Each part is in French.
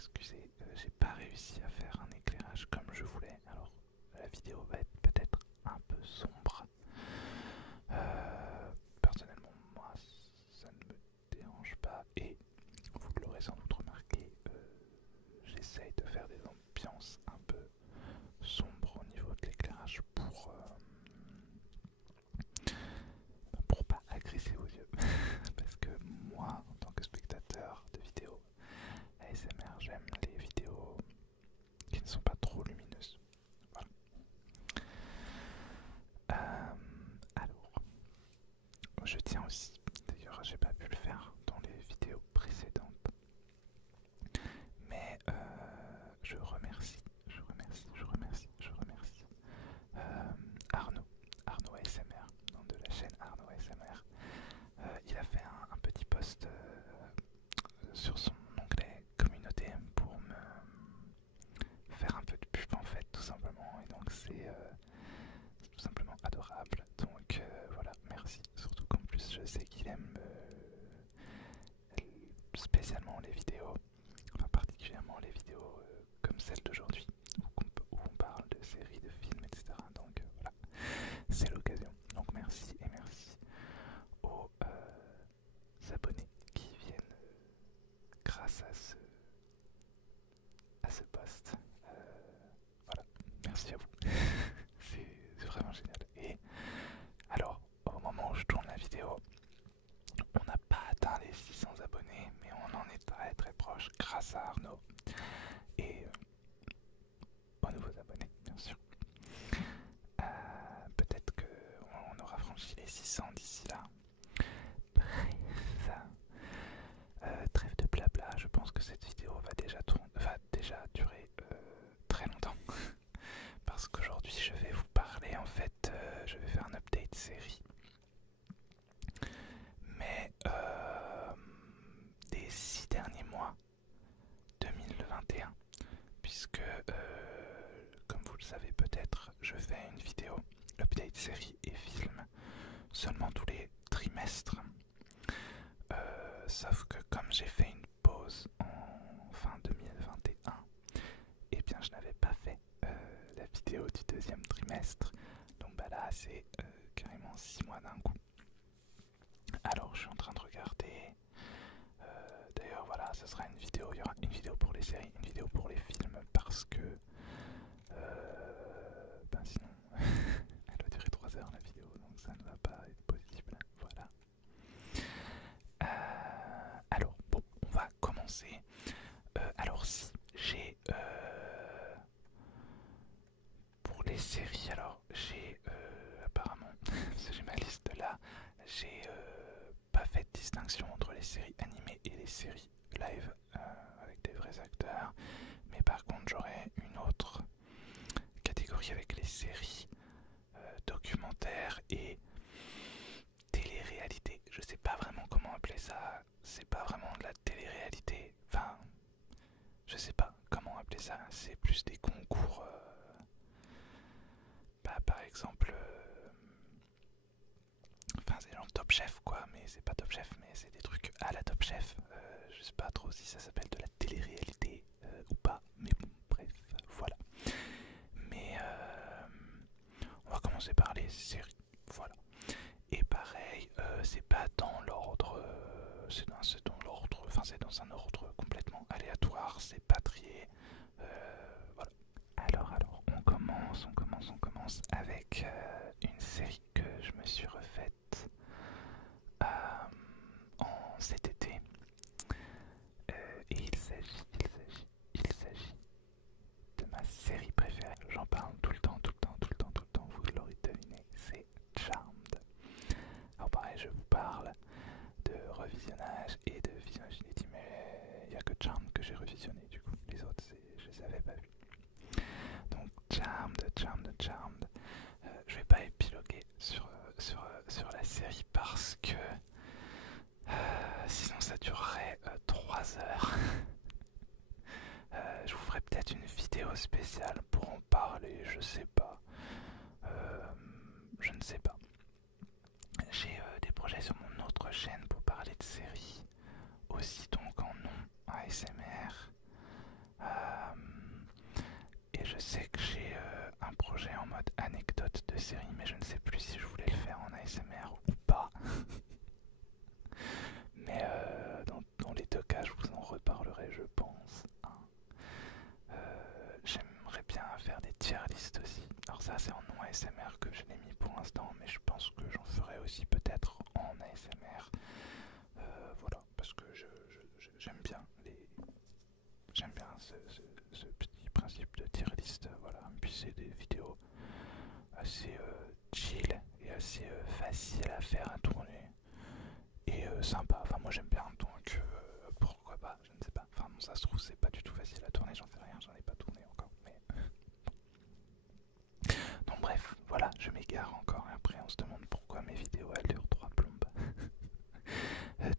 m'excuser, j'ai pas réussi à faire un éclairage comme je voulais. Alors la vidéo va être peut-être un peu sombre. Personnellement, moi, ça ne me dérange pas et vous l'aurez sans doute remarqué, j'essaye de faire des ambiances un peu sombres au niveau de l'éclairage pour pas agresser vos yeux. Parce que moi, en tant que spectateur de vidéos ASMR, j'aime les vidéos qui ne sont pas trop lumineuses. Voilà. Alors, je tiens aussi, d'ailleurs j'ai pas pu le faire dans les vidéos précédentes, mais je remercie Arnaud, Arnaud ASMR, nom de la chaîne Arnaud ASMR. Il a fait un petit post sur son onglet communauté pour me faire un peu de pub en fait, tout simplement, et donc c'est tout simplement adorable. Donc voilà, merci. Surtout qu'en plus je sais qu'il aime spécialement les vidéos, enfin particulièrement les vidéos comme celle d'aujourd'hui, où on parle de séries, de films, etc. Donc voilà, c'est l'occasion. Donc merci et merci aux abonnés qui viennent grâce à ce post. Voilà, merci à vous. C'est vraiment génial. Et alors, au moment où je tourne la vidéo, on n'a pas atteint les 600 abonnés, mais on en est très très proche grâce à Arnaud et aux nouveaux abonnés, bien sûr. Peut-être qu'on aura franchi les 600 d'ici là. Bref, trêve de blabla, je pense que cette vidéo va déjà durer très longtemps. Parce qu'aujourd'hui je vais vous parler, en fait, je vais faire un update série. Mais des 6 derniers mois 2021, puisque comme vous le savez peut-être, je fais une vidéo update série et film seulement tous les trimestres. Sauf que comme j'ai fait une pause en fin 2021, et bien je n'avais pas fait la vidéo du deuxième trimestre, donc bah là c'est carrément 6 mois d'un coup. Alors je suis en train de regarder, d'ailleurs voilà, ce sera une vidéo, il y aura une vidéo pour les séries, une vidéo pour les films, parce que ben sinon elle va durer 3 heures la vidéo, donc ça ne va pas être possible. Voilà. Alors bon, on va commencer. Alors si j'ai pour les séries, alors j'ai apparemment, parce que j'ai ma liste là, j'ai pas fait de distinction entre les séries animées et les séries live avec des vrais acteurs, mais par contre j'aurais une autre catégorie avec les séries documentaires et télé-réalité. Je sais pas vraiment comment appeler ça, c'est pas vraiment de la télé-réalité, enfin je sais pas comment appeler ça, c'est plus des concours, par exemple, enfin c'est genre Top Chef quoi, mais c'est pas Top Chef, mais c'est des trucs à la Top Chef. Je sais pas trop si ça s'appelle de la télé-réalité ou pas, mais bon, bref, voilà. Mais on va commencer par les séries, voilà. Et pareil, c'est pas dans l'ordre, c'est dans l'ordre, enfin c'est dans un ordre complètement aléatoire, c'est pas trié, voilà. Alors, on commence avec une série que je me suis refaite en cet été. Et il s'agit de ma série préférée. J'en parle tout le temps, vous l'aurez deviné, c'est Charmed. Alors pareil, je vous parle de revisionnage et de visionnage inédit, mais il n'y a que Charmed que j'ai revisionné, du coup, les autres, je les avais pas vus. Donc Charmed. Je vais pas épiloguer sur la série parce que sinon ça durerait 3 heures. Je vous ferai peut-être une vidéo spéciale pour en parler, je sais pas. Je ne sais pas. J'ai des projets sur mon autre chaîne pour parler de séries, aussi donc en non ASMR. ce petit principe de tier list, voilà. Puis c'est des vidéos assez chill et assez faciles à faire, à tourner et sympa. Enfin moi j'aime bien, donc pourquoi pas, je ne sais pas. Enfin bon, ça se trouve c'est pas du tout facile à tourner, j'en sais rien, j'en ai pas tourné encore, mais donc bref, voilà, je m'égare encore et après on se demande pourquoi mes vidéos elles durent 3 plombes.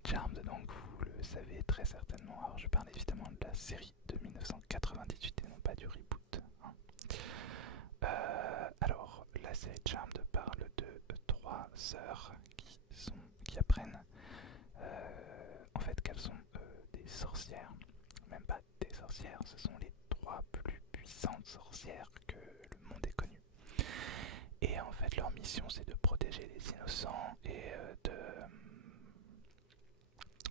Charmed, donc vous le savez très certainement. Alors je parle évidemment de la série de 1998 et non pas du reboot, hein. Alors la série Charmed parle de trois sœurs qui apprennent en fait qu'elles sont des sorcières, même pas des sorcières, ce sont les trois plus puissantes sorcières que le monde ait connues. Et en fait leur mission c'est de protéger les innocents et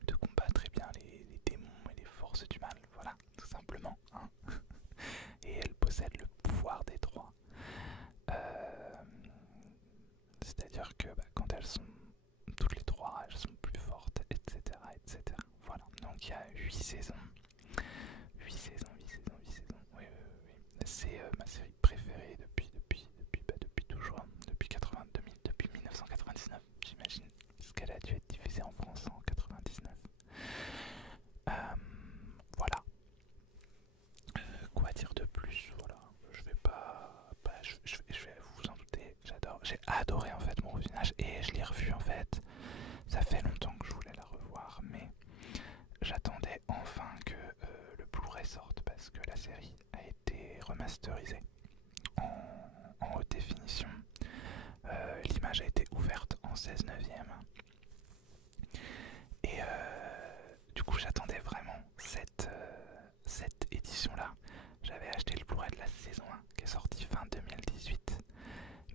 de combattre eh bien, les démons et les forces du mal, voilà, tout simplement, hein. Et elles possèdent le pouvoir des trois. C'est-à-dire que quand elles sont toutes les trois, elles sont plus fortes, etc. etc. Voilà, donc il y a 8 saisons. 8 saisons, 8 saisons, 8 saisons. Oui, oui, oui. C'est ma série préférée depuis toujours, depuis 1999, j'imagine. Parce qu'elle a dû être diffusée en France en 99. Voilà. Quoi dire de plus? Voilà. Je vais pas. Je vais vous en douter. J'ai adoré en fait mon revisionnage et je l'ai revu en fait. Ça fait longtemps que je voulais la revoir, mais j'attendais enfin que le Blu-ray sorte parce que la série a été remasterisée en haute définition. L'image a été ouverte en 16/9. Et du coup j'attendais vraiment cette édition-là. J'avais acheté le Blu-ray de la saison 1 qui est sorti fin 2018,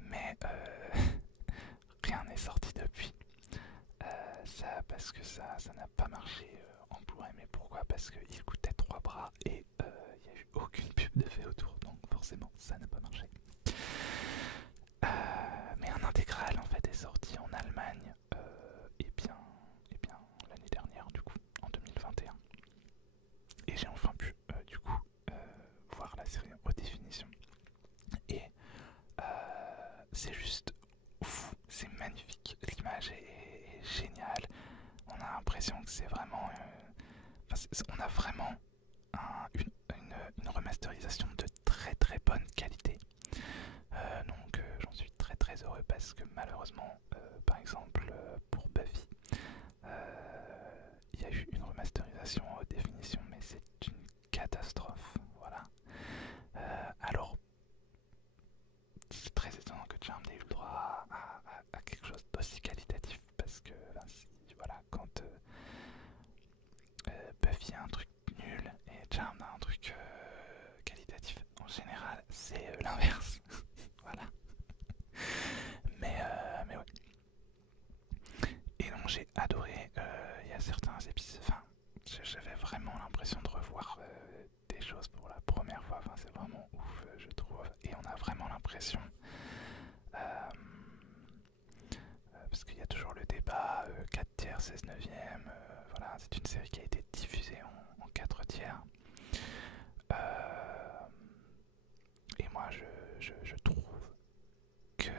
mais rien n'est sorti depuis. Parce que ça n'a pas marché en Blu-ray, mais pourquoi? Parce qu'il coûtait 3 bras et il n'y a eu aucune pub de fait autour, donc forcément ça n'a pas marché. Mais un intégral en fait est sorti en Allemagne et bien l'année dernière, du coup en 2021, et j'ai enfin pu du coup voir la série en haute définition et c'est juste fou, c'est magnifique, l'image est géniale, on a l'impression que c'est vraiment on a vraiment une remasterisation de très très bonne qualité. Donc j'en suis très très heureux parce que malheureusement, par exemple pour Buffy, il y a eu une remasterisation en haute définition, mais c'est une catastrophe. Voilà. Alors, c'est très étonnant que Charmed ait eu le droit à quelque chose d'aussi qualitatif parce que voilà, quand Buffy a un truc nul et Charmed a un truc qualitatif, en général c'est l'inverse. Voilà. Mais ouais. Et donc j'ai adoré. Il y a certains épisodes. Enfin, j'avais vraiment l'impression de revoir des choses pour la première fois. Enfin, c'est vraiment ouf, je trouve. Et on a vraiment l'impression. Parce qu'il y a toujours le débat 4 tiers, 16/9. Voilà, c'est une série qui a été diffusée en 4 tiers. Et moi, je trouve que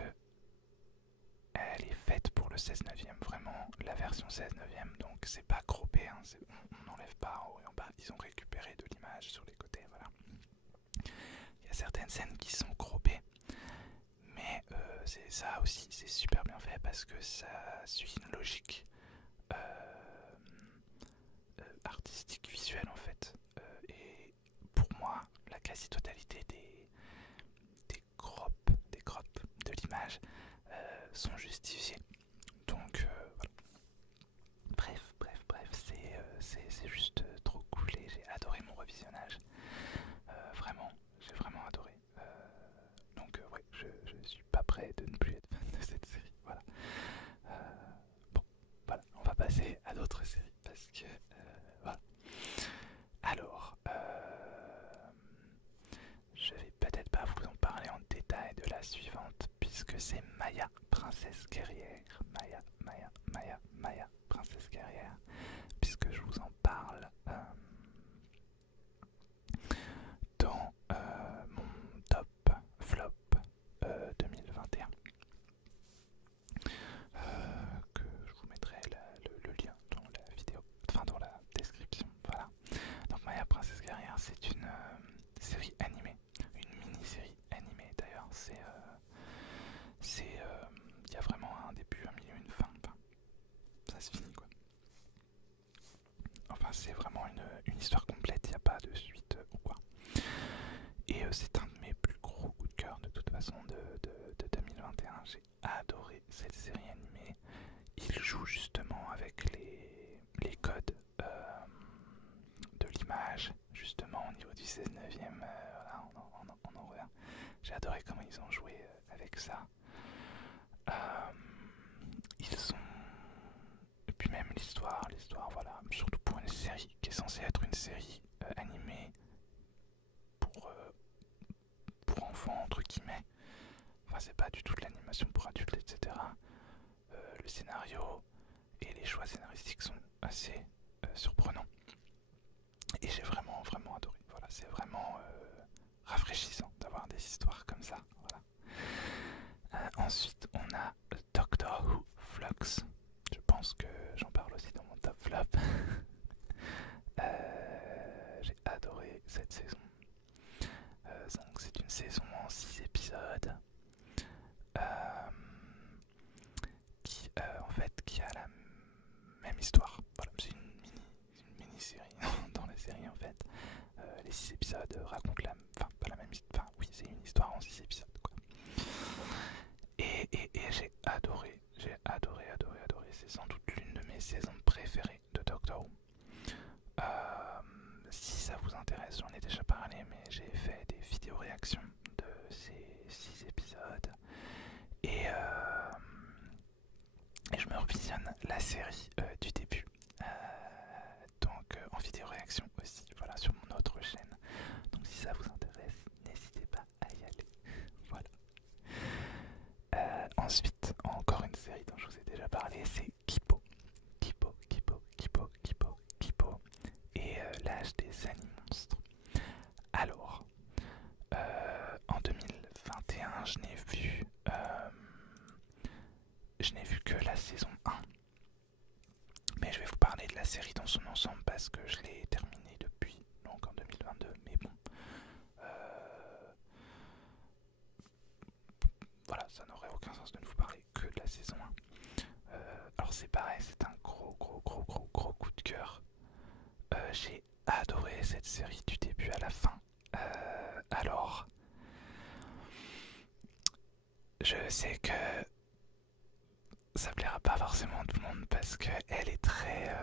elle est faite pour le 16/9, vraiment la version 16/9, donc c'est pas croppé, hein, on n'enlève pas en haut et en bas, ils ont récupéré de l'image sur les côtés, voilà. Il y a certaines scènes qui sont croppées, mais c'est ça aussi, c'est super bien fait parce que ça suit une logique artistique, visuelle en fait. Et pour moi, la quasi-totalité des crops de l'image sont justifiés. Donc voilà. Bref, c'est juste trop cool et j'ai adoré mon revisionnage. Vraiment, j'ai vraiment adoré. Donc ouais, je suis pas prêt de ne plus être fan de cette série. Voilà. Bon, voilà, on va passer à d'autres séries parce que voilà. Alors, je vais peut-être pas vous en parler en détail de la suivante puisque c'est Maya, princesse guerrière. Maya, princesse guerrière. Puisque je vous en parle. c'est vraiment une histoire complète, il n'y a pas de suite ou quoi. Et c'est un de mes plus gros coups de cœur de toute façon de 2021. J'ai adoré cette série animée. Il joue justement avec les codes de l'image, justement au niveau du 19e. Voilà, on en revient. J'ai adoré comment ils ont joué avec ça. Ils sont... Et puis même l'histoire, voilà, surtout pour une série qui est censée être une série animée pour enfants, entre guillemets. Enfin, c'est pas du tout de l'animation pour adultes, etc. Le scénario et les choix scénaristiques sont assez surprenants. Et j'ai vraiment adoré. Voilà, c'est vraiment rafraîchissant d'avoir des histoires comme ça. Voilà. Ensuite, on a Doctor Who Flux. Je pense que j'en parle aussi dans mon top flop. J'ai adoré cette saison. Donc c'est une saison en 6 épisodes qui a la même histoire. Voilà, c'est une mini-série dans la série en fait. Les 6 épisodes racontent pas la même histoire. Enfin oui, c'est une histoire en 6 épisodes quoi. Et j'ai adoré. C'est sans doute l'une de mes saisons préférées de Doctor Who. Si ça vous intéresse, j'en ai déjà parlé, mais j'ai fait des vidéos réactions de ces 6 épisodes. Et je me revisionne la série du début. Donc en vidéo réaction aussi, voilà, sur mon autre chaîne. Donc si ça vous intéresse, n'hésitez pas à y aller. Voilà. Ensuite, encore une série dont je vous ai déjà parlé, c'est Kipo. Et l'âge des animonstres. Alors, en 2021, je n'ai vu que la saison 1. Mais je vais vous parler de la série dans son ensemble parce que je l'ai terminée depuis, donc en 2022. Mais bon, voilà, ça n'aurait aucun sens de ne vous parler que de la saison 1. Alors c'est pareil, c'est un gros coup de cœur. J'ai adoré cette série du début à la fin. Alors, je sais que ça plaira pas forcément à tout le monde parce que elle est très...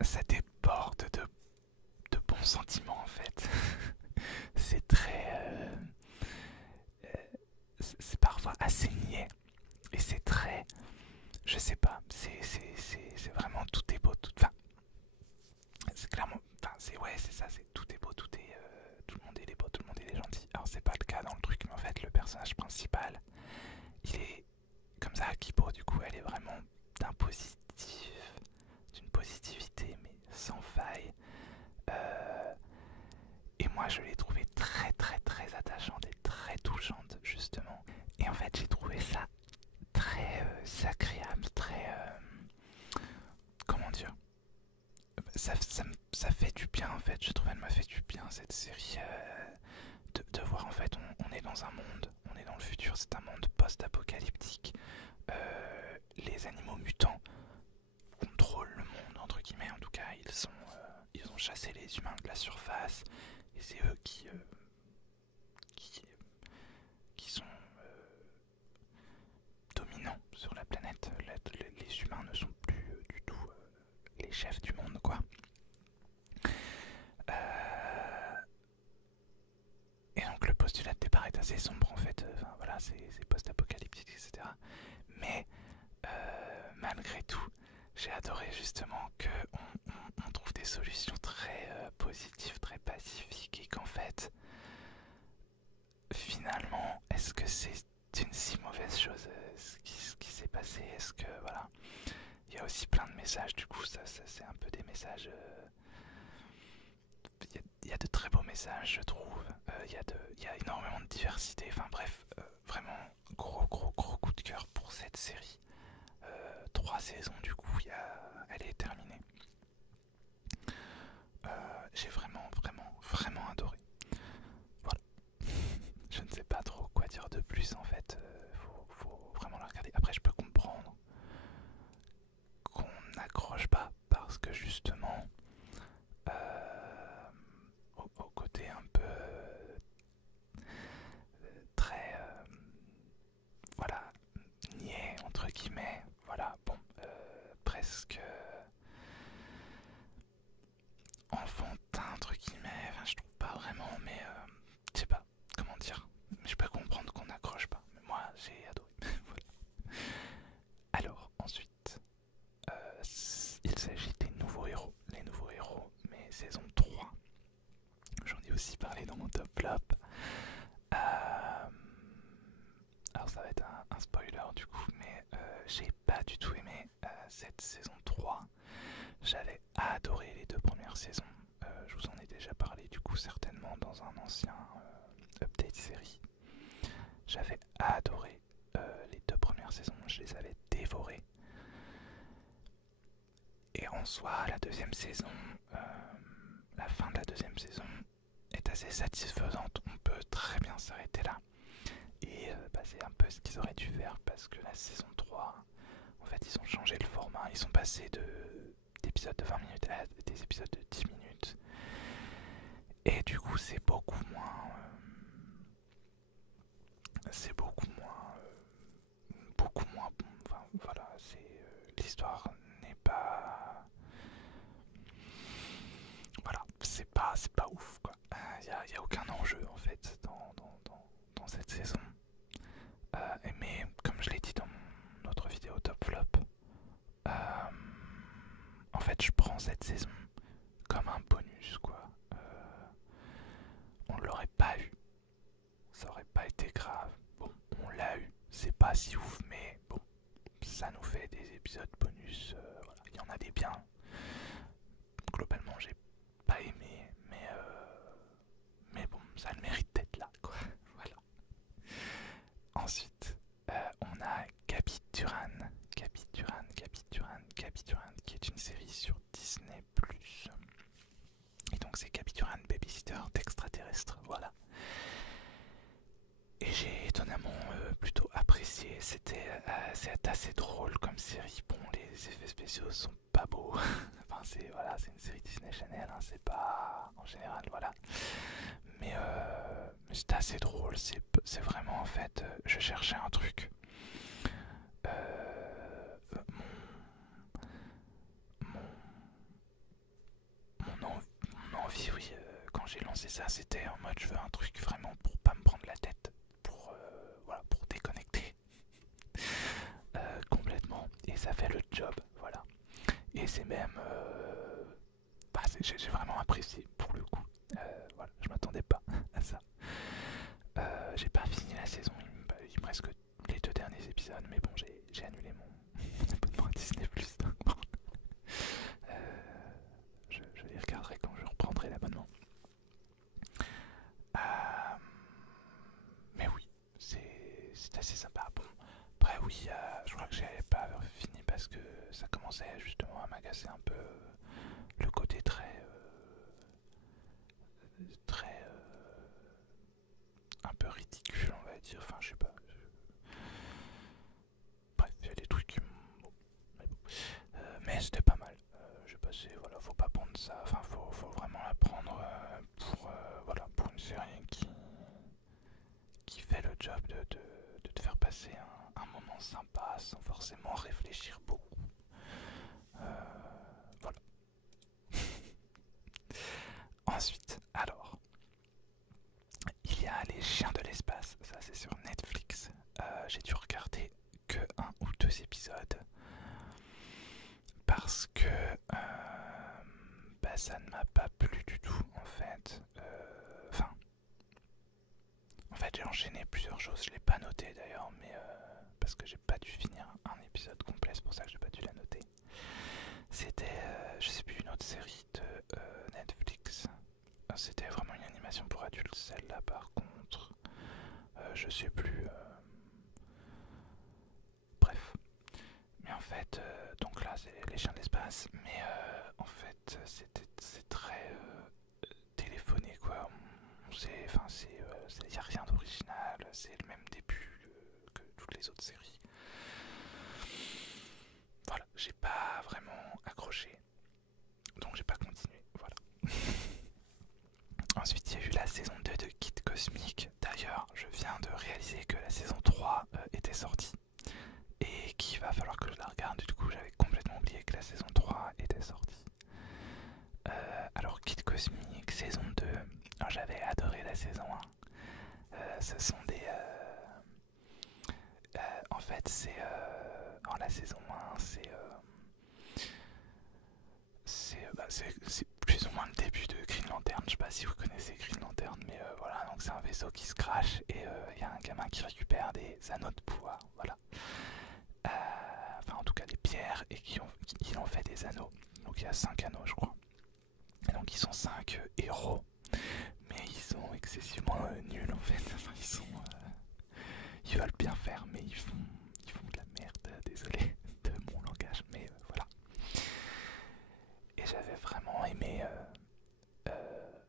ça déborde de bons sentiments en fait. C'est très... c'est parfois assez niais. Et c'est très... Je sais pas, c'est vraiment tout est beau, tout... Enfin, c'est clairement... Enfin, c'est ça, c'est tout est beau, tout le monde est beau, tout le monde est gentil. Alors c'est pas le cas dans le truc, mais en fait le personnage principal, il est comme ça, Kipo, du coup, elle est vraiment d'une positivité, mais sans faille. Et moi, je l'ai trouvée très attachante et très touchante, justement. Et en fait, j'ai trouvé ça très agréable, très... comment dire, ça fait du bien, en fait. Je trouve qu'elle m'a fait du bien, cette série. De voir, en fait, on est dans un monde, on est dans le futur, c'est un monde post-apocalyptique. Les animaux mutants contrôlent le monde, entre guillemets. En tout cas, ils ont chassé les humains de la surface. Et c'est eux qui sont dominants sur la planète. Les humains ne sont plus du tout les chefs du monde, quoi. Et donc le postulat de départ est assez sombre en fait. Enfin, voilà, c'est post-apocalyptique, etc. Mais malgré tout, j'ai adoré justement qu'on trouve des solutions très positives, très pacifiques, et qu'en fait, finalement, est-ce que c'est une si mauvaise chose ce qui s'est passé? Est-ce que, voilà, il y a aussi plein de messages, du coup, ça c'est un peu des messages... Il y a de très beaux messages, je trouve. Il y a énormément de diversité. Enfin bref, vraiment gros coup de cœur pour cette série. 3 saisons du coup, elle est terminée. J'ai vraiment adoré. Voilà. Je ne sais pas trop quoi dire de plus en fait. Faut vraiment la regarder. Après, je peux comprendre qu'on n'accroche pas parce que justement, au côté un peu très, voilà, niais entre guillemets, voilà, bon, presque enfantin entre guillemets, enfin, je trouve pas vraiment, mais je sais pas comment dire, je peux comprendre qu'on n'accroche pas, mais moi j'ai adoré. Voilà. Alors ensuite, il s'agit des nouveaux héros, les nouveaux héros, mais saison 3, j'en ai aussi parlé dans mon top flop. Alors ça va être un spoiler du coup, mais j'ai pas du tout aimé cette saison 3. J'avais adoré les 2 premières saisons. Je vous en ai déjà parlé du coup certainement dans un ancien update série. J'avais adoré les 2 premières saisons, je les avais dévorées. Et en soi, la deuxième saison, la fin de la deuxième saison est assez satisfaisante. On peut très bien s'arrêter là. Et c'est un peu ce qu'ils auraient dû faire parce que la saison 3, en fait, ils ont changé le format. Ils sont passés d'épisodes de 20 minutes à des épisodes de 10 minutes. Et du coup, c'est beaucoup moins. Beaucoup moins bon. Enfin, voilà, l'histoire n'est pas. Voilà, c'est pas ouf quoi. Y a aucun enjeu en fait dans cette saison. Mais comme je l'ai dit dans mon autre vidéo top flop, en fait je prends cette saison comme un bonus quoi. On l'aurait pas eu, ça aurait pas été grave. Bon, on l'a eu, c'est pas si ouf, mais bon, ça nous fait des épisodes bonus. Voilà, il y en a des biens. Globalement, j'ai pas aimé, mais bon, ça a le mérite d'être là quoi. Voilà. Ensuite, on a Capituran, qui est une série sur Disney+. Et donc c'est Capituran, babysitter d'extraterrestres, voilà. Et j'ai étonnamment plutôt apprécié, c'est assez drôle comme série. Bon, les effets spéciaux sont pas beaux, enfin c'est une série Disney Channel, hein, c'est pas en général, voilà. Mais c'était assez drôle, c'est vraiment en fait, je cherchais un truc. Mon envie, oui, quand j'ai lancé ça, c'était en mode je veux un truc vraiment pour pas me prendre la tête, pour déconnecter complètement. Et ça fait le job, voilà. Et c'est même, j'ai vraiment apprécié pour le coup. Voilà, je m'attendais pas à ça. J'ai pas fini la saison, il me reste que les 2 derniers épisodes, mais bon, j'ai annulé mon abonnement à Disney+. Donc bon. Je les regarderai quand je reprendrai l'abonnement. Mais oui, c'est assez sympa. Bon, après oui, je crois que j'avais pas fini parce que ça commençait justement à m'agacer un peu le côté un peu ridicule, on va dire. Enfin, je sais pas. Bref, il y a des trucs qui bon, mais c'était pas mal. J'ai passé, voilà, faut pas prendre ça. Enfin, faut vraiment la prendre pour une série qui fait le job de te faire passer un moment sympa sans forcément réfléchir beaucoup. Voilà. Ensuite, alors, il y a Les Chiens de l'espace, ça c'est sur Netflix. J'ai dû regarder que 1 ou 2 épisodes parce que ça ne m'a pas plu du tout en fait. En fait j'ai enchaîné plusieurs choses, je l'ai pas noté d'ailleurs, mais parce que j'ai pas dû finir un épisode complet, c'est pour ça que j'ai pas dû la noter. C'était, je sais plus, une autre série de Netflix. C'était vraiment une animation pour adultes, celle-là par contre. Je sais plus. Bref. Mais en fait, donc là c'est Les Chiens de l'espace, mais en fait c'est très téléphoné quoi. Il n'y a rien d'original, c'est le même début que toutes les autres séries. Voilà, j'ai pas vraiment accroché. la saison 1. Ce sont des... en fait, c'est... en la saison 1, c'est plus ou moins le début de Green Lantern. Je sais pas si vous connaissez Green Lantern, mais voilà, donc c'est un vaisseau qui se crache et il y a un gamin qui récupère des anneaux de pouvoir, voilà. Enfin, en tout cas des pierres, et qui en fait des anneaux. Donc il y a 5 anneaux, je crois. Et donc ils sont 5 héros, mais ils sont excessivement nuls en fait. Enfin, ils veulent bien faire, mais ils font de la merde. Désolé de mon langage, mais voilà. Et j'avais vraiment aimé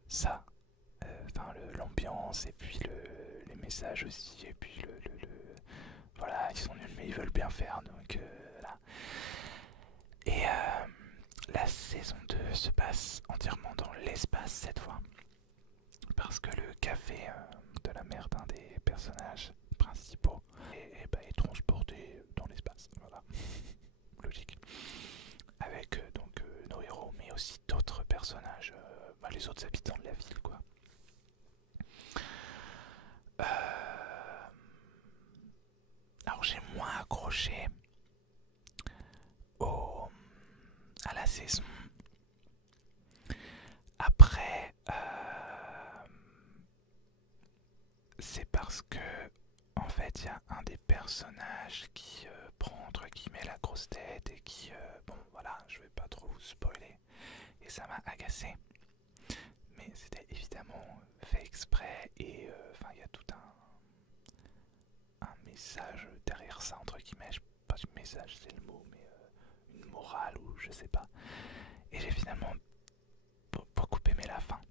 ça, enfin l'ambiance, et puis les messages aussi, et puis voilà, ils sont nuls mais ils veulent bien faire, donc voilà. Et la saison 2 se passe entièrement dans l'espace cette fois, parce que le café de la mère d'un des personnages principaux est transporté dans l'espace, voilà. Logique. Avec donc nos héros, mais aussi d'autres personnages, les autres habitants de la ville, quoi. Alors j'ai moins accroché à la saison. Après, c'est parce que en fait il y a un des personnages qui prend entre guillemets la grosse tête et qui, bon voilà, je vais pas trop vous spoiler, et ça m'a agacé. Mais c'était évidemment fait exprès, et enfin il y a tout un message derrière ça, entre guillemets. Je sais pas si message c'est le mot, mais une morale ou je sais pas. Et j'ai finalement beaucoup aimé la fin.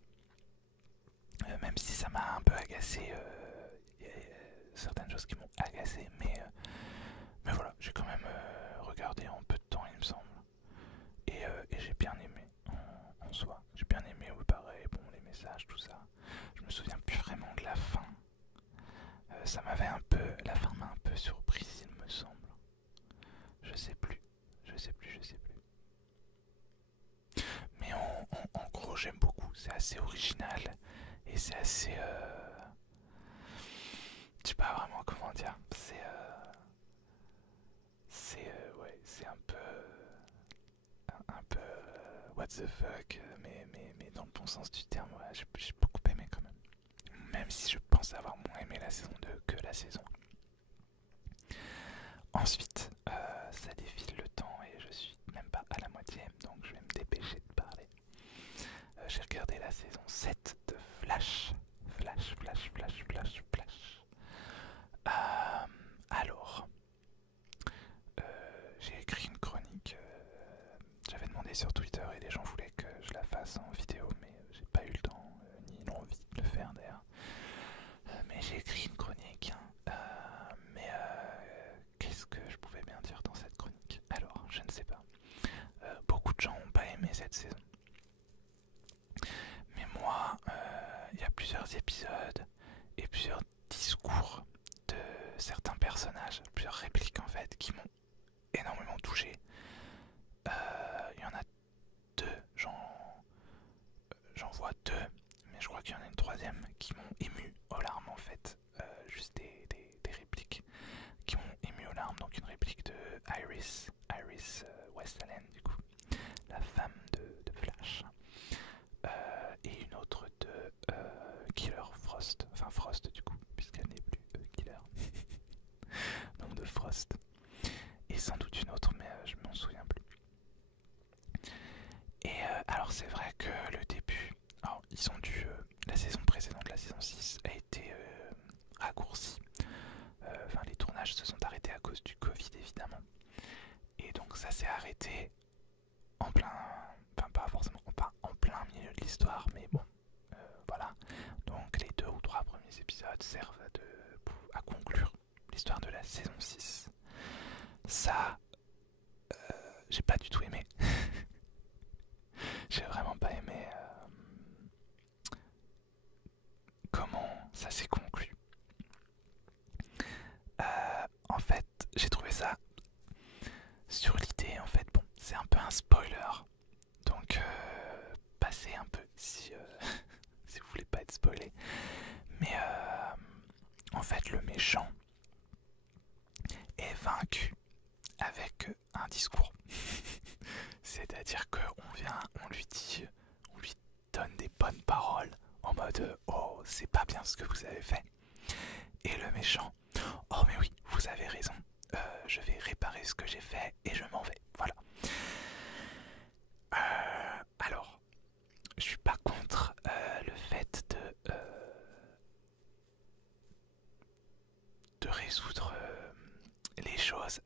Même si ça m'a un peu agacé, y a certaines choses qui m'ont agacé, mais voilà, j'ai quand même regardé en peu de temps, il me semble. Et j'ai bien aimé en soi. J'ai bien aimé, oui, pareil, bon, les messages, tout ça. Je me souviens plus vraiment de la fin. Ça m'avait un peu... La fin m'a un peu surprise, il me semble. Je sais plus. Mais en gros, j'aime beaucoup. C'est assez original. Et c'est assez... je sais pas vraiment comment dire. Ouais, c'est un peu... what the fuck, mais dans le bon sens du terme. Ouais, j'ai beaucoup aimé quand même. Même si je pense avoir moins aimé la saison 2 que la saison 1. Ensuite, ça défile le temps et je suis même pas à la moitié, donc je vais me dépêcher de parler. J'ai regardé la saison 7 de Flash. Alors, j'ai écrit une chronique. J'avais demandé sur Twitter et les gens voulaient que je la fasse en vidéo, mais j'ai pas eu le temps ni l'envie de le faire d'ailleurs. Mais j'ai écrit une chronique, hein. Mais qu'est-ce que je pouvais bien dire dans cette chronique? Alors, je ne sais pas. Beaucoup de gens n'ont pas aimé cette saison. Mais moi, il y a plusieurs épisodes et plusieurs discours de certains personnages, plusieurs répliques en fait, qui m'ont énormément touché. Il y en a deux, j'en vois deux, mais je crois qu'il y en a une troisième qui m'ont ému aux larmes en fait. Juste des répliques qui m'ont ému aux larmes. Donc une réplique de Iris Westalen, du coup, la femme de Flash. Et une autre de Killer Frost, enfin Frost du coup, puisqu'elle n'est plus Killer. Donc de Frost. Et sans doute une autre, mais je m'en souviens plus. Et alors c'est vrai que le début, alors ils ont dû, la saison précédente, la saison 6, a été raccourcie. Enfin les tournages se sont arrêtés à cause du Covid évidemment. Et donc ça s'est arrêté en plein, enfin pas forcément, pas en plein milieu de l'histoire, mais bon, voilà. Donc les 2 ou 3 premiers épisodes servent à conclure l'histoire de la saison 6. Ça, j'ai pas du tout aimé. J'ai vraiment pas aimé comment ça s'est conclu. En fait, j'ai trouvé ça sur l'idée, en fait, bon, c'est un peu un spoiler, donc passez un peu si, si vous voulez pas être spoilé. fait le méchant est vaincu avec un discours. C'est-à-dire on lui dit, on lui donne des bonnes paroles en mode oh c'est pas bien ce que vous avez fait. Et le méchant, oh mais oui vous avez raison, je vais réparer ce que j'ai fait et je m'en vais. Voilà. Alors, je suis pas contre le fait de résoudre les choses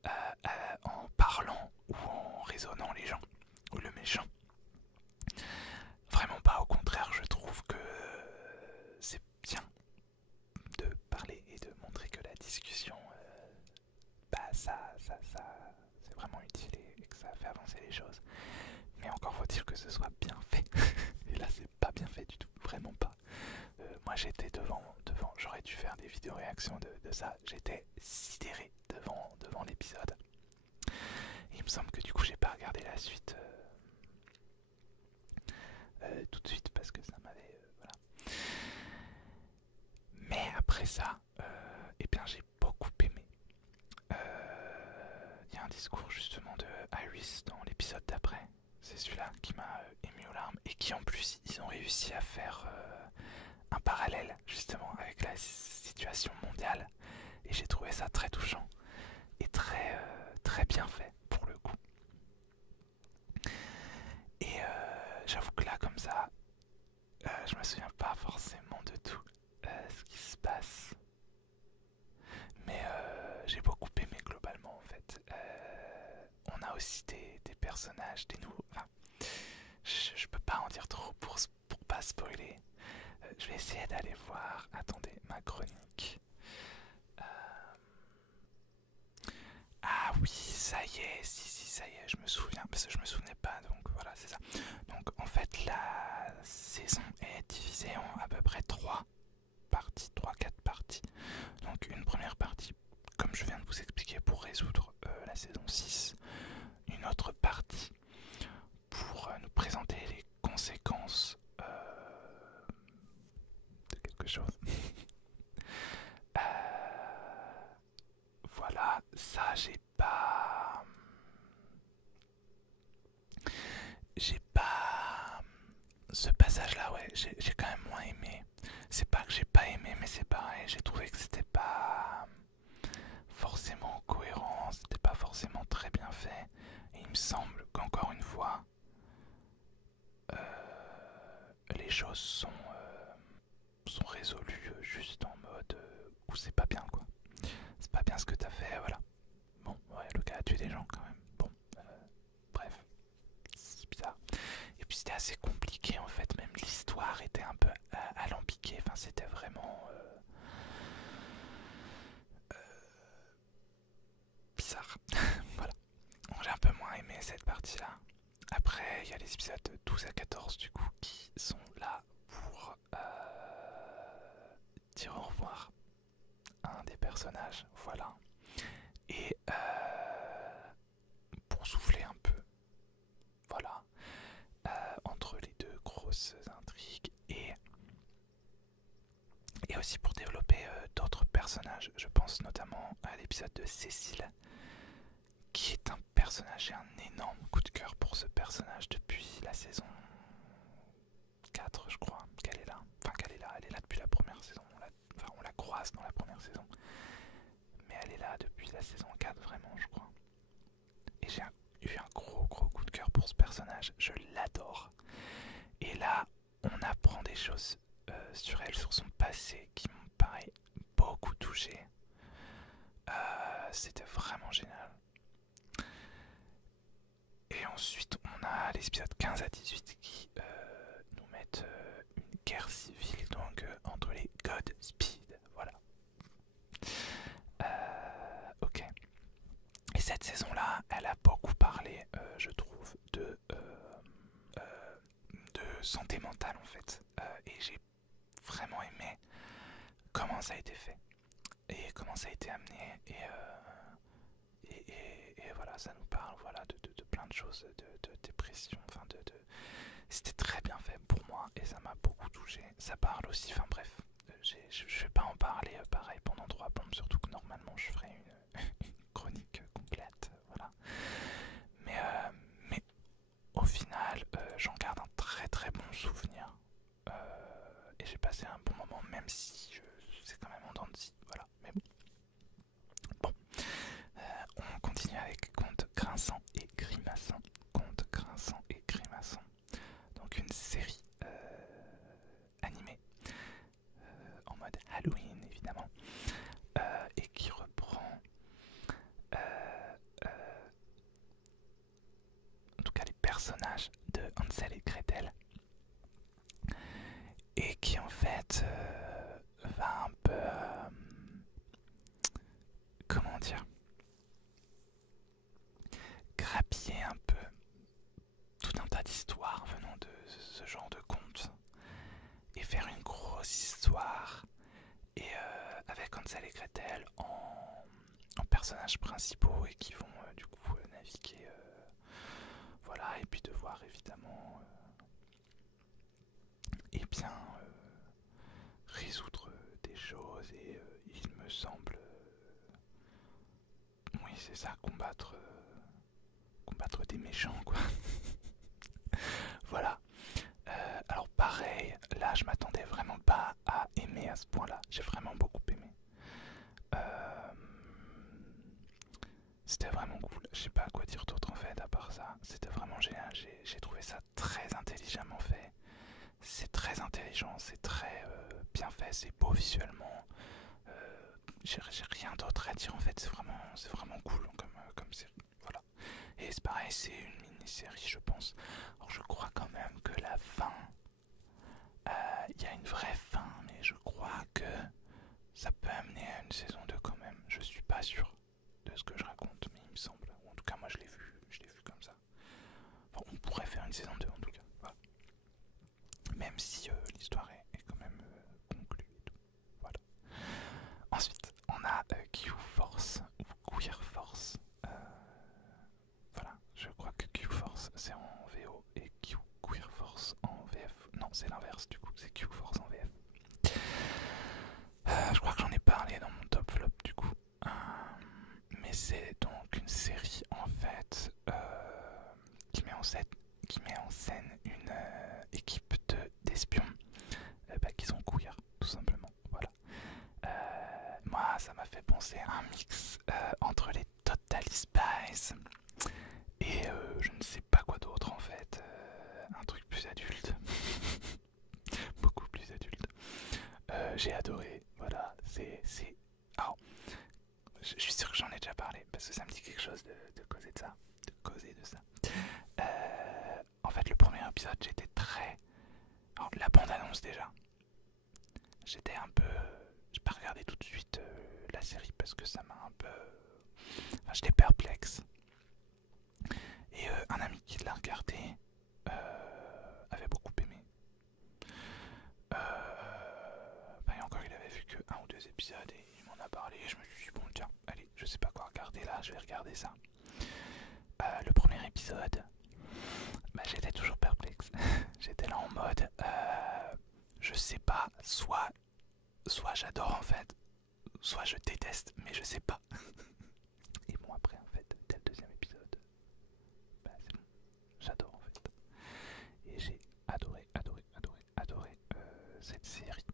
en parlant ou en raisonnant les gens ou le méchant. Vraiment pas, au contraire, je trouve que c'est bien de parler et de montrer que la discussion, c'est vraiment utile et que ça fait avancer les choses. Mais encore faut-il que ce soit bien fait. Et là, c'est pas bien fait du tout, vraiment pas. Moi, j'étais devant, j'aurais dû faire des vidéos réactions de ça. J'étais sidéré devant l'épisode. Il me semble que du coup, j'ai pas regardé la suite tout de suite parce que ça m'avait voilà. Mais après ça, eh bien, j'ai beaucoup aimé. Il y a un discours justement de Iris dans l'épisode d'après. C'est celui-là qui m'a ému aux larmes et qui en plus ils ont réussi à faire un parallèle justement avec la situation mondiale et j'ai trouvé ça très touchant et très bien fait pour le coup. Et j'avoue que là comme ça, je me souviens pas forcément de tout ce qui se passe, mais j'ai beaucoup aimé globalement en fait. On a aussi des personnages, des nouveaux. Enfin, je peux pas en dire trop pour pas spoiler. Je vais essayer d'aller voir. Attendez, ma chronique. Ah oui, ça y est, si, ça y est, je me souviens, parce que je me souvenais pas, donc voilà, c'est ça. Donc en fait, la saison est divisée en à peu près 3 parties, 3-4 parties. Donc une première partie, comme je viens de vous expliquer, pour résoudre la saison 6. Une autre partie pour nous présenter les conséquences de quelque chose. Voilà, ça j'ai pas ce passage là, ouais, j'ai quand même moins aimé. C'est pas que j'ai pas aimé, mais c'est pareil, j'ai trouvé que c'était pas forcément cohérent, c'était pas forcément très bien fait. Et il me semble qu'encore une fois les choses sont résolues juste en mode où c'est pas bien quoi. C'est pas bien ce que t'as fait, voilà. Bon, ouais, le gars a tué des gens quand même. Bon, bref, c'est bizarre. Et puis c'était assez compliqué en fait, même l'histoire était un peu alambiquée. Enfin, c'était vraiment bizarre. Voilà. J'ai un peu moins aimé cette partie-là. Après, il y a les épisodes 12 à 14 du coup qui sont là pour dire au revoir à un des personnages. Voilà. Et pour souffler un peu. Voilà. Entre les deux grosses intrigues et aussi pour développer d'autres personnages. Je pense notamment à l'épisode de Cécile, qui est un personnage, j'ai un énorme coup de cœur pour ce personnage depuis la saison 4 je crois qu'elle est là. Enfin qu'elle est là, elle est là depuis la première saison. On la croise dans la première saison. Mais elle est là depuis la saison 4 vraiment je crois. Et j'ai eu un gros coup de cœur pour ce personnage, je l'adore. Et là on apprend des choses sur elle, sur son passé qui m'ont pareil beaucoup touché. C'était vraiment génial. Et ensuite on a l'épisode 15 à 18 qui nous mettent une guerre civile donc entre les Godspeed, voilà. Ok. Et cette saison là elle a beaucoup parlé je trouve de santé mentale en fait, et j'ai vraiment aimé comment ça a été fait et comment ça a été amené et voilà, ça nous parle voilà, de plein de choses, de dépression, enfin c'était très bien fait pour moi et ça m'a beaucoup touché. Ça parle aussi, enfin bref, je vais pas en parler pareil pendant 3 plombes, surtout que normalement je ferai une chronique complète, voilà. Mais au final, j'en garde un très très bon souvenir. Et j'ai passé un bon moment, même si c'est quand même en dents de scie, voilà. Mais bon. Bon, on continue avec Contes Grinçants et Grimaçants. Contes Grinçants et Grimaçants. Donc une série animée en mode Halloween évidemment, et qui reprend en tout cas les personnages de Hansel et Gretel, et qui en fait va un peu comment dire, grappiller un peu tout un tas d'histoires venant de ce genre de contes et faire une grosse histoire, et avec Hansel et Gretel en personnages principaux, et qui vont du coup naviguer, voilà, et puis devoir évidemment et bien résoudre des choses, et il me semble, oui c'est ça, combattre des méchants quoi. Voilà. Alors pareil, là je m'attendais vraiment pas à aimer à ce point là, j'ai vraiment beaucoup aimé. C'était vraiment cool, je sais pas quoi dire d'autre en fait à part ça, c'était vraiment génial, j'ai trouvé ça très intelligemment fait. C'est très intelligent, c'est très bien fait, c'est beau visuellement. J'ai rien d'autre à dire en fait, c'est vraiment cool comme série. Voilà. Et c'est pareil, c'est une mini-série je pense. Alors je crois quand même que la fin, il y a une vraie fin, mais je crois que ça peut amener à une saison 2 quand même. Je suis pas sûr de ce que je raconte, mais il me semble. Ou en tout cas moi je l'ai vu comme ça. Enfin, on pourrait faire une saison 2 en tout cas. Voilà. Même si l'histoire est quand même conclue et tout. Voilà. Ensuite, on a Q-Force ou Queer Force. Voilà, je crois que Q-Force c'est en VO et Queer Force en VF. Non, c'est l'inverse du coup, c'est Q-Force en VF. Je crois que j'en ai parlé dans mon top flop du coup. Mais c'est donc une série en fait qui met en scène une équipe d'espions qui sont queer, tout simplement. Voilà. Moi, ça m'a fait penser à un mix entre les Totally Spies et je ne sais pas quoi d'autre en fait. Un truc plus adulte. Beaucoup plus adulte. J'ai adoré. Voilà. Alors, je suis sûr que j'en ai déjà parlé parce que ça me dit quelque chose de causer de ça. De causer de ça. En fait, le premier épisode, j'étais très. Alors, la bande-annonce déjà. J'étais un peu. J'ai pas regardé tout de suite la série parce que ça m'a un peu. Enfin, j'étais perplexe. Et un ami qui l'a regardé avait beaucoup aimé. Et encore, il avait vu que 1 ou 2 épisodes et il m'en a parlé. Et je me suis dit, bon, tiens, allez, je sais pas quoi regarder là, je vais regarder ça. Le premier épisode, j'étais toujours perplexe. J'étais là en mode, je sais pas, soit j'adore en fait, soit je déteste, mais je sais pas. Et bon, après, en fait, dès le deuxième épisode, c'est bon, j'adore en fait. Et j'ai adoré cette série.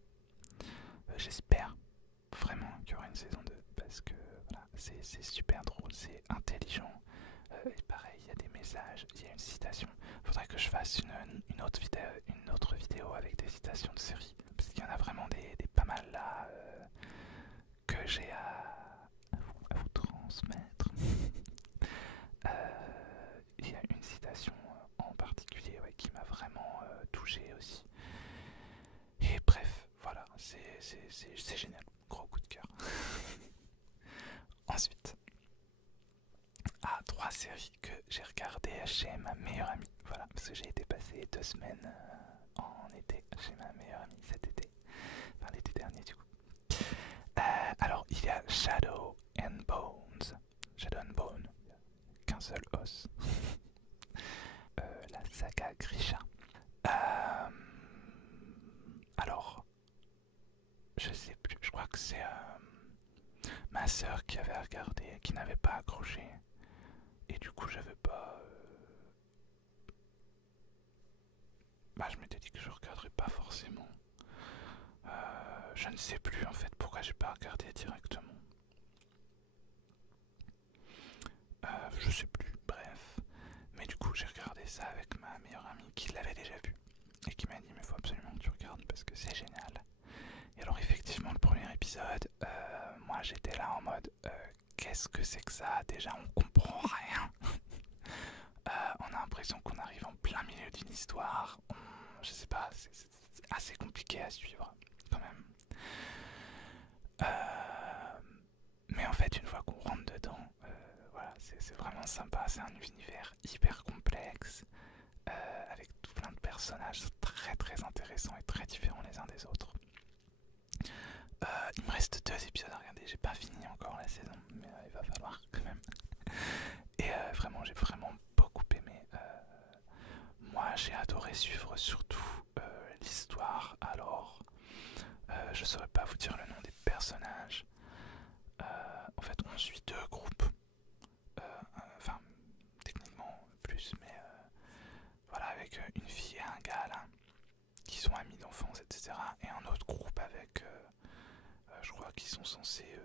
J'espère vraiment qu'il y aura une saison 2 parce que voilà, c'est super drôle, c'est intelligent. Et pareil, il y a des messages, il y a une citation. Faudrait que je fasse une autre vidéo avec des citations de séries parce qu'il y en a vraiment des pas mal là que j'ai à vous transmettre. Il y a une citation en particulier qui m'a vraiment touché aussi. Et bref, voilà, c'est génial, gros coup de cœur. Ensuite, 3 séries que j'ai regardées chez ma meilleure amie. Voilà, parce que j'ai été passer 2 semaines en été chez ma meilleure amie cet été. Enfin, l'été dernier du coup. Alors, il y a Shadow and Bones. Shadow and Bone, qu'un seul os. La saga Grisha. Alors, je sais plus, je crois que c'est ma sœur qui avait regardé, qui n'avait pas accroché. Et du coup, j'avais pas. Bah, je m'étais dit que je regarderais pas forcément. Je ne sais plus en fait pourquoi j'ai pas regardé directement. Je sais plus, bref. Mais du coup, j'ai regardé ça avec ma meilleure amie qui l'avait déjà vu et qui m'a dit mais faut absolument que tu regardes parce que c'est génial. Et alors effectivement, le premier épisode, moi j'étais là en mode qu'est-ce que c'est que ça? Déjà, on comprend rien. On a l'impression qu'on arrive en plein milieu d'une histoire. Je sais pas, c'est assez compliqué à suivre quand même. Mais en fait, une fois qu'on rentre dedans, voilà, c'est vraiment sympa. C'est un univers hyper complexe, avec tout plein de personnages très très intéressants et très différents les uns des autres. Il me reste 2 épisodes à regarder, j'ai pas fini encore la saison, mais il va falloir quand même. Et vraiment, j'ai vraiment beaucoup aimé. Moi, j'ai adoré suivre surtout l'histoire. Alors, je saurais pas vous dire le nom des personnages. En fait, on suit 2 groupes. Enfin, techniquement plus, mais voilà, avec une fille et un gars là, qui sont amis d'enfance, etc. Et un autre groupe avec, je crois qu'ils sont censés,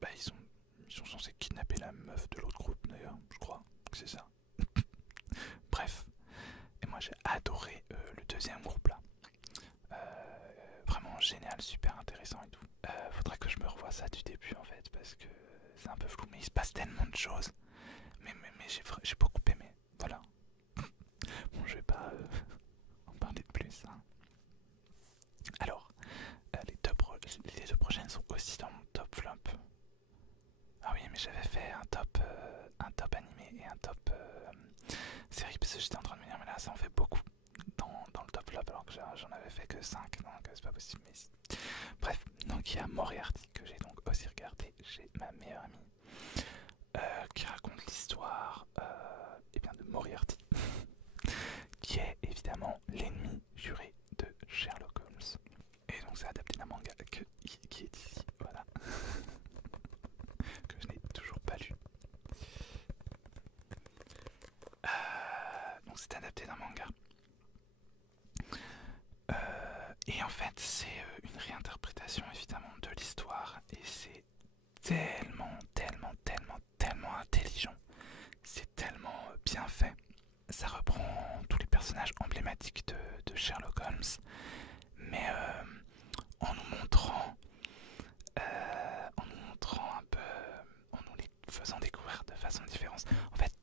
bah ils sont censés kidnapper la meuf de l'autre groupe d'ailleurs, je crois que c'est ça. Bref, et moi j'ai adoré le deuxième groupe là. Vraiment génial, super intéressant et tout. Faudrait que je me revoie ça du début en fait, parce que c'est un peu flou, mais il se passe tellement de choses. Mais j'ai beaucoup aimé, voilà. Bon, je vais pas en parler de plus. Hein. Alors, les deux prochaines sont aussi dans mon top flop. Ah oui, mais j'avais fait un top animé et un top série, parce que j'étais en train de me dire, mais là ça en fait beaucoup dans le top flop, alors que j'en avais fait que 5, donc c'est pas possible. Mais bref, donc il y a Moriarty, que j'ai donc aussi regardé chez ma meilleure amie, qui raconte l'histoire de Moriarty, qui est évidemment l'ennemi juré de Sherlock Holmes. Et donc c'est adapté d'un manga qui est ici, voilà, que je n'ai toujours pas lu. Donc c'est adapté d'un manga. Et en fait c'est une réinterprétation évidemment de l'histoire, et c'est tellement intelligent, c'est tellement bien fait. Ça reprend tous les personnages emblématiques de Sherlock Holmes, mais en nous montrant un peu, en nous les faisant découvrir de façon différente. En fait,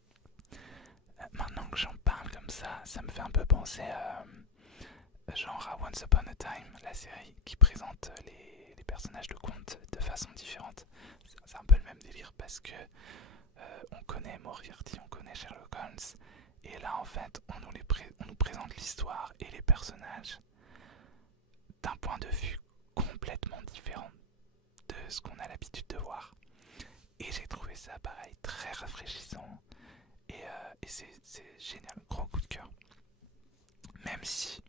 maintenant que j'en parle comme ça me fait un peu penser genre à Once Upon a Time, la série qui présente les personnages de contes de façon différente. C'est un peu le même délire, parce que on connaît Moriarty, on connaît Sherlock Holmes, et là en fait on nous présente l'histoire et les personnages d'un point de vue complètement différent de ce qu'on a l'habitude de voir. Et j'ai trouvé ça pareil très rafraîchissant, et c'est génial, gros coup de cœur. Même si,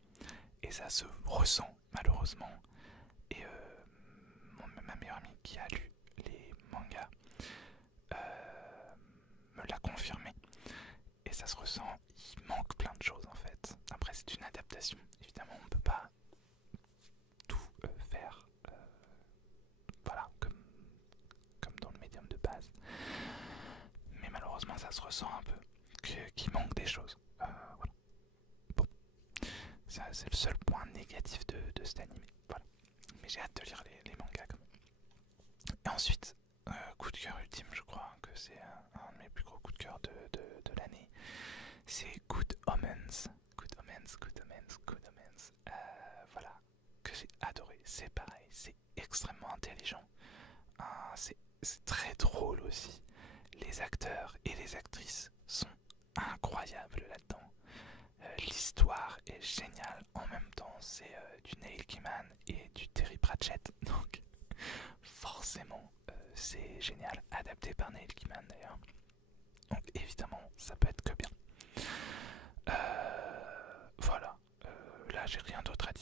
et ça se ressent malheureusement, et ma meilleure amie qui a lu les mangas me l'a confirmé, et ça se ressent, il manque plein de choses en fait. Après c'est une adaptation, évidemment on peut pas tout faire voilà, comme dans le médium de base, mais malheureusement ça se ressent un peu qu'il manque des choses. Voilà. Bon, c'est le seul point négatif de cet animé, voilà. Mais j'ai hâte de lire les mangas quand même. Et ensuite, coup de cœur ultime, je crois que c'est un de mes plus gros coups de cœur de l'année, c'est Good Omens. Good Omens. Voilà, que j'ai adoré. C'est pareil, c'est extrêmement intelligent. C'est très drôle aussi. Les acteurs et les actrices sont incroyables là-dedans. L'histoire est géniale. En même temps, c'est du Neil Gaiman et du Terry Pratchett. Donc, forcément, c'est génial. Adapté par Neil Gaiman d'ailleurs. Donc, évidemment, ça peut être que bien. Voilà. Là, j'ai rien d'autre à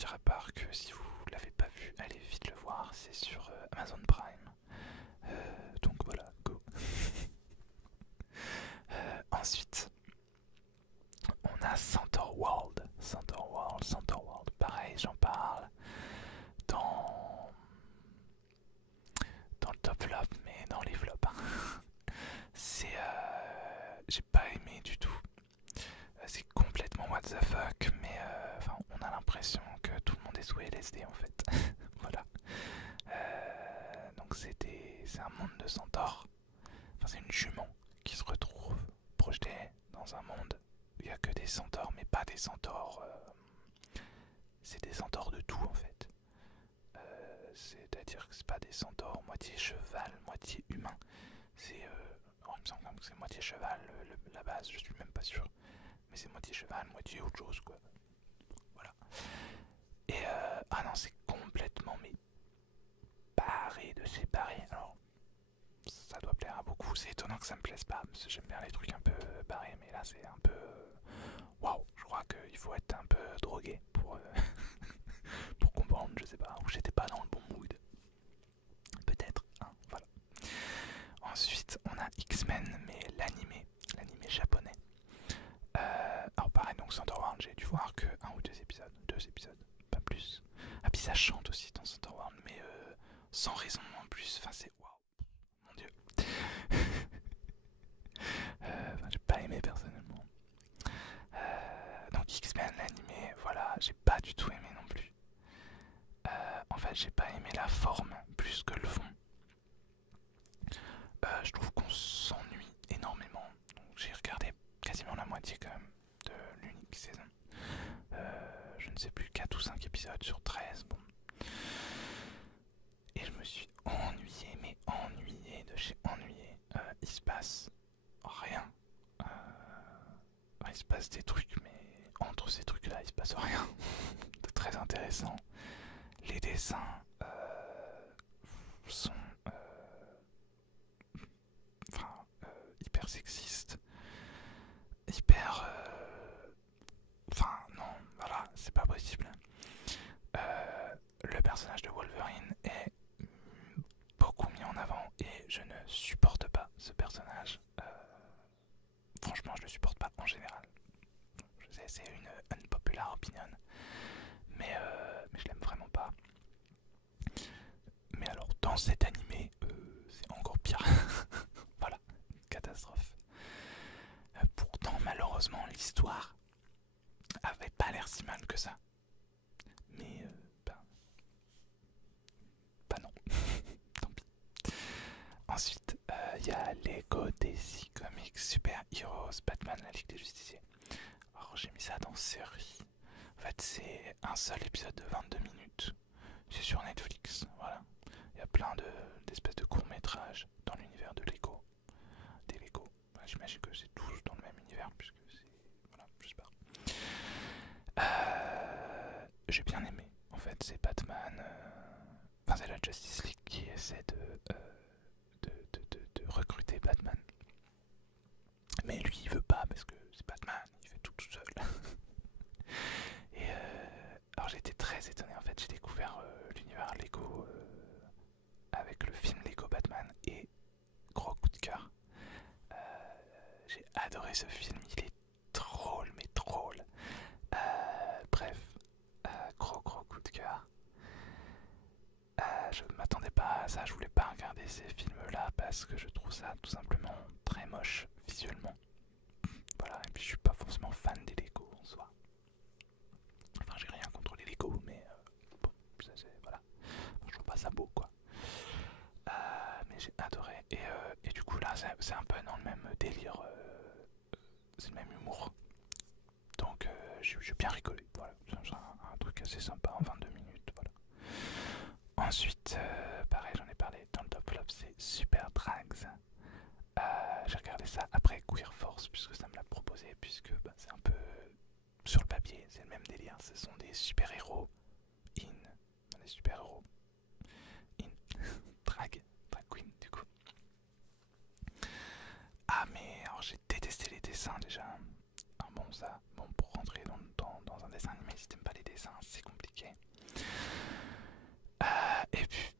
a Centaur World. Centaur World. Pareil, j'en parle dans le top flop, mais dans les flops. C'est, j'ai pas aimé du tout. C'est complètement what the fuck, mais enfin, on a l'impression que tout le monde est sous LSD en fait. Voilà. Donc c'est un monde de centaures. Enfin, c'est une jument qui se retrouve projetée dans un monde où il n'y a que des centaures, mais pas des centaures. C'est des centaures de tout en fait. C'est-à-dire que c'est pas des centaures moitié cheval, moitié humain. C'est, il me semble que c'est moitié cheval la base, je suis même pas sûr. Mais c'est moitié cheval, moitié autre chose quoi. Voilà. Et ah non, c'est complètement mais barré de chez barré. Alors, ça doit plaire à beaucoup. C'est étonnant que ça me plaise pas, parce que j'aime bien les trucs un peu barrés, mais là c'est un peu. Waouh, je crois qu'il faut être un peu drogué pour, pour comprendre, je sais pas, ou j'étais pas dans le bon mood. Peut-être, hein, voilà. Ensuite, on a X-Men, mais l'animé japonais. Alors pareil, donc Centaur World, j'ai dû voir que un ou deux épisodes, pas plus. Ah puis ça chante aussi dans Centaur World, mais sans raison en plus, enfin c'est waouh, mon dieu. J'ai pas aimé personnellement. Donc X-Men, l'animé, voilà, j'ai pas du tout aimé non plus. En fait, j'ai pas aimé la forme plus que le fond. Je trouve qu'on s'ennuie énormément. Donc j'ai regardé quasiment la moitié quand même de l'unique saison. Je ne sais plus, 4 ou 5 épisodes sur 13. Bon. Et je me suis ennuyé, mais ennuyé de chez ennuyé. Il se passe rien. Il se passe des trucs, mais entre ces trucs-là, il se passe rien de très intéressant. Les dessins sont hyper sexistes, hyper. Enfin, non, voilà, c'est pas possible. Le personnage de Wolverine est beaucoup mis en avant et je ne supporte pas ce personnage. Franchement, je le supporte pas en général. Je sais, c'est une unpopular opinion, mais je l'aime vraiment pas. Mais alors, dans cet animé, c'est encore pire. Voilà, catastrophe. Pourtant, malheureusement, l'histoire avait pas l'air si mal que ça. Mais, bah non. Tant pis. Ensuite, il y a Lego DC Comics Super Heroes Batman la Ligue des Justiciers. Alors, j'ai mis ça dans série. En fait, c'est un seul épisode de 22 minutes. C'est sur Netflix, voilà. Il y a plein d'espèces de courts-métrages dans l'univers de Lego. Des Lego. J'imagine que c'est tous dans le même univers, puisque c'est... Voilà, je sais pas. J'ai bien aimé. En fait, c'est Batman... Enfin, c'est la Justice League qui essaie de recruter Batman. Mais lui, il veut pas, parce que c'est Batman, il fait tout seul. Et alors j'ai été très étonné, en fait, j'ai découvert l'univers Lego avec le film Lego Batman et gros coup de cœur. J'ai adoré ce film, il est drôle, mais drôle. Bref, gros coup de cœur. Je m'attendais pas à ça, je voulais pas regarder ces films-là parce que je trouve ça tout simplement très moche visuellement. Voilà, et puis je suis pas forcément fan des Lego en soi. Enfin, j'ai rien contre les Lego, mais bon, ça c'est... Voilà. Enfin, je trouve pas ça beau, quoi. Mais j'ai adoré. Et du coup, là, c'est un peu dans le même délire. C'est le même humour. Donc, j'ai bien rigolé. Voilà, c'est un truc assez sympa en 22 minutes. Voilà. Ensuite, pareil, j'en ai parlé dans le top flop, c'est Super Drags. J'ai regardé ça après Queer Force, puisque ça me l'a proposé, puisque bah, c'est un peu sur le papier, c'est le même délire. Ce sont des super-héros des super-héros drag queen du coup. Ah mais alors j'ai détesté les dessins déjà. Alors bon ça, bon pour rentrer dans un dessin animé si t'aimes pas les dessins c'est compliqué. Et puis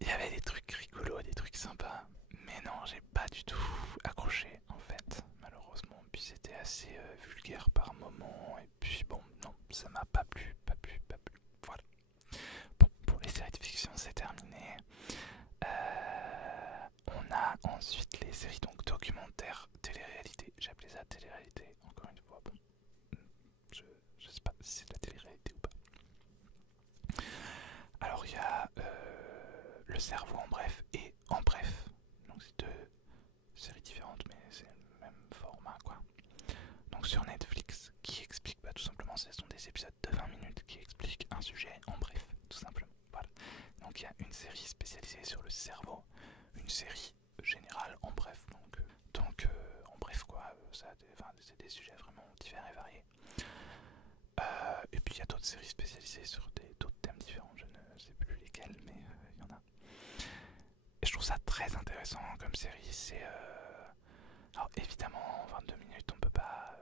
il y avait des trucs rigolos, des trucs sympas. Mais non j'ai pas du tout accroché en fait malheureusement. Puis c'était c'était assez vulgaire par moment, et puis bon, non, ça m'a pas plu, voilà. Bon, pour les séries de fiction, c'est terminé. On a ensuite les séries donc documentaires, télé-réalité. J'ai appelé ça télé-réalité, encore une fois. Bon, je sais pas si c'est de la télé-réalité ou pas. Alors il y a Le Cerveau en bref et En bref. Donc c'est deux séries différentes, mais c'est le même format, quoi. Donc sur Netflix, qui explique, tout simplement, ce sont des épisodes de 20 minutes qui expliquent un sujet en bref, tout simplement. Voilà. Donc il y a une série spécialisée sur le cerveau, une série générale en bref. Donc en bref, quoi, c'est des sujets vraiment divers et variés. Et puis il y a d'autres séries spécialisées sur d'autres thèmes différents, je ne sais plus lesquels, mais il y en a. Et je trouve ça très intéressant comme série. C'est alors évidemment en 22 minutes on peut pas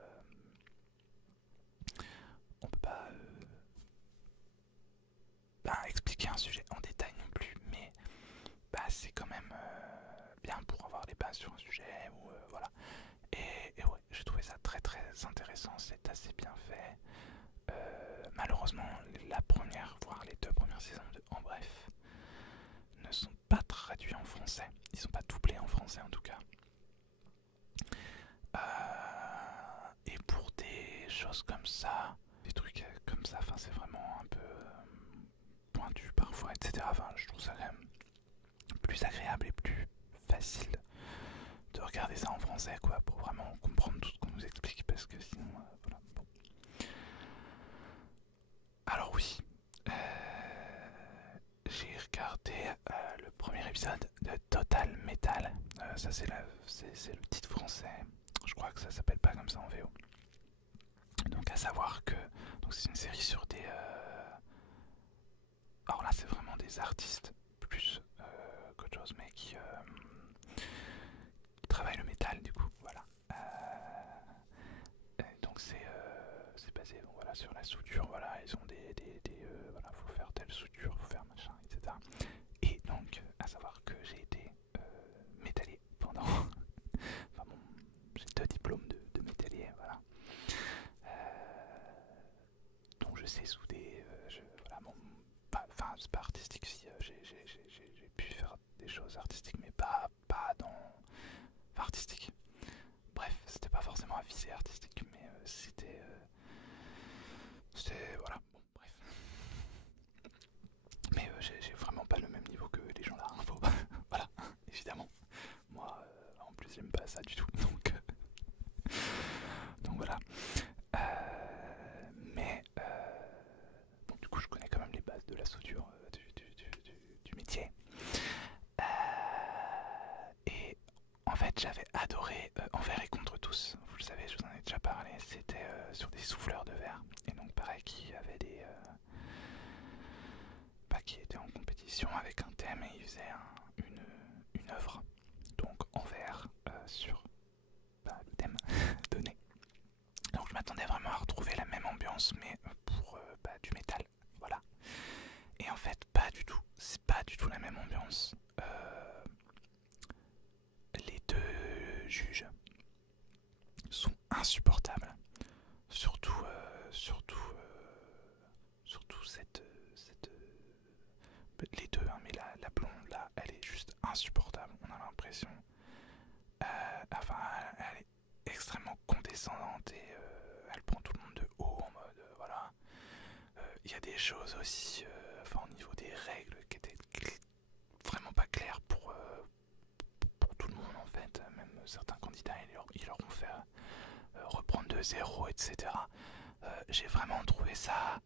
expliquer un sujet en détail non plus, mais c'est quand même bien pour avoir les bases sur un sujet ou voilà. Et ouais, j'ai trouvé ça très très intéressant, c'est assez bien fait. Malheureusement, la première, voire les deux premières saisons de En bref ne sont pas traduits en français. Ils sont pas doublés en français en tout cas. Et pour des choses comme ça, des trucs comme ça, c'est vraiment un peu pointu parfois, etc. Je trouve ça quand même plus agréable et plus facile de regarder ça en français, quoi, pour vraiment comprendre tout ce qu'on nous explique, parce que sinon, voilà, bon. Alors oui, j'ai regardé le premier épisode de Total Metal. Ça c'est le titre français. Je crois que ça s'appelle pas comme ça en VO. Donc à savoir que c'est une série sur des... alors là c'est vraiment des artistes plus qu'autre chose, mais qui travaillent le métal du coup, voilà. Donc c'est basé voilà, sur la soudure, voilà, ils ont voilà, faut faire telle soudure, faut faire machin, etc. Et donc à savoir que j'ai été métallier pendant... enfin bon, j'ai 2 diplômes de métallier, voilà. Donc je sais souder, voilà, bon, enfin c'est pas artistique, si j'ai pu faire des choses artistiques, mais pas dans... Enfin, artistique. Bref, c'était pas forcément à visée artistique, mais c'était... voilà, bon, bref. Mais j'ai vraiment pas le même niveau que les gens là, hein, voilà, évidemment. Moi, en plus, j'aime pas ça du tout, donc voilà. Mais bon, du coup, je connais quand même les bases de la soudure du métier. Et en fait, j'avais adoré Envers et contre tous. Vous le savez, je vous en ai déjà parlé. C'était sur des souffleurs de verre. Et donc, pareil, qui avait des. Qui étaient en compétition avec un thème et ils faisaient une œuvre. Donc, en verre sur le thème donné. Donc je m'attendais vraiment à retrouver la même ambiance, mais pour du métal, voilà. Et en fait, pas du tout. C'est pas du tout la même ambiance. Les deux juges sont insupportables. Surtout les deux, hein, mais la blonde là, elle est juste insupportable. On a l'impression. Enfin, elle est extrêmement condescendante et elle prend tout le monde de haut en mode voilà. Il y a des choses aussi, au niveau des règles qui étaient vraiment pas claires pour tout le monde en fait. Même certains candidats ils leur ont fait reprendre de zéro, etc. J'ai vraiment trouvé ça.